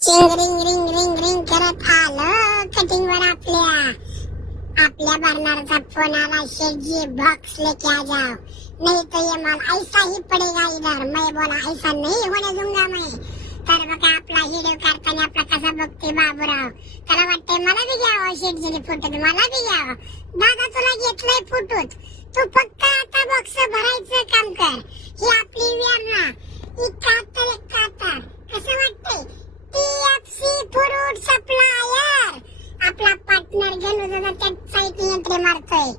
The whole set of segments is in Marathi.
चिंग रिंग रिंग रिंग रिंग करत आलं कटिंग वर आपल्या बर्नरचा फोन आला, शेठजी बॉक्स लेके आ जाओ नहीं तो ये माल ऐसा ही पड़ेगा इधर। मैं बोला ऐसा नहीं होने दूंगा मैं। तर बघा आपला व्हिडिओ करताना आपला कसा बघते बाबूराव, त्याला वाटतंय मला बी घ्यावं शेठजीने फोटो, मला बी घ्यावं। दादा तुला घेतलंय फोटोत, तू फक्त आता बॉक्स भरायचं काम कर। ही आपली व्यारणा 71 कसं वाटतंय? TFC फ्रूट सप्लायर आपला पार्टनर गेलो दादा त्या साईडने एंट्री मारतोय।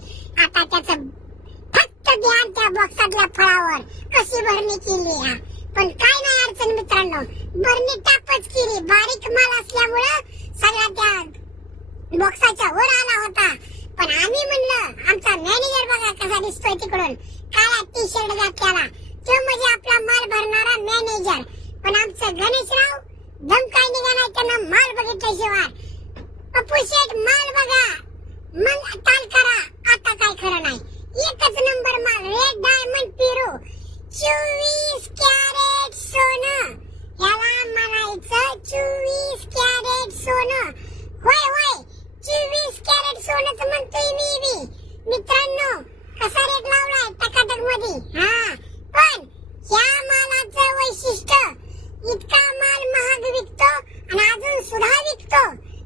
आता त्याचं फक्त ध्यान त्या बॉक्सातल्या फळावर कशी भरणी केली हा। पण काय नाही अडचण मित्रांनो, भरणी टापच केली। बारीक माल असल्यामुळं सगळा त्या बॉक्साच्या वर आला होता। पण आम्ही म्हणलं आमचा मॅनेजर बघा कसा दिसतोय तिकडून, काळा टी-शर्ट घातलेला, तो म्हणजे आपला माल भरणारा मॅनेजर। पण आमचं गणेशराव दम काय निघाला त्यांना माल बघितल्याशिवाय। पप्पू शेठ माल बघा मग ताल करा, आता काय खरं नाही। एकच नंबर माल, रेड डायमंड पिरो 24 कॅरेट सोनं, याला म्हणायचं 24 कॅरेट सोनं। होय होय 24 कॅरेट सोनंच म्हणतोय मी बी। मित्रांनो कसा रेट लावलाय टकाटक मध्ये हा। पण या मालाचं वैशिष्ट्य इतका माल महाग विकतो आणि अजून सुद्धा विकतो,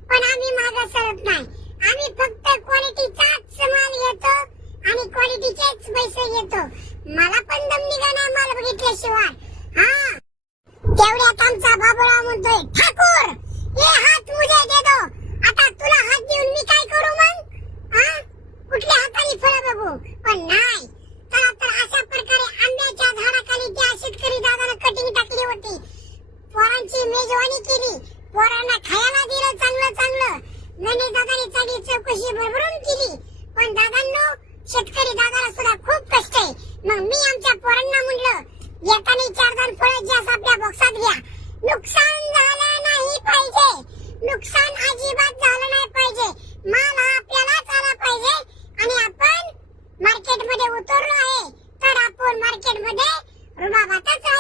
पण आम्ही महाग सरत नाही। आम्ही फक्त क्वालिटीचाच माल घेतो आणि क्वालिटीचेच पैसे घेतो। मला पण दम निघाला माल बघितल्याशिवाय हा। तेवढ्यात आमचा बाबूराव म्हणतोय, ठाकूर ये हात मुझे दे दो। आता तुला हात देऊन मी काय करू मग हा? कुठल्या हाताने फळ बघू? पण नाही, तर अशा प्रकारे आंब्याच्या झाडाखाली त्या शेतकरी दादाने कटिंग टाकली होती। पोरांची मेजवानी केली, पोरांना खायला दिलं चांगलं चांगलं। गणेश दादाने सगळी चौकशी भरभरून केली। पण दादांनो शेतकरी दादाला सुद्धा खूप कष्ट आहे। मग मी आमच्या पोरांना म्हणलं येताना 4 फळं जास्त आपल्या बॉक्सात घ्या। नुकसान झालं नाही पाहिजे, नुकसान अजिबात झालं नाही पाहिजे। माल हा आपल्यालाच आला पाहिजे आणि आपण मार्केटमध्ये उतरलो आहे तर आपण मार्केटमध्ये रुबाबातच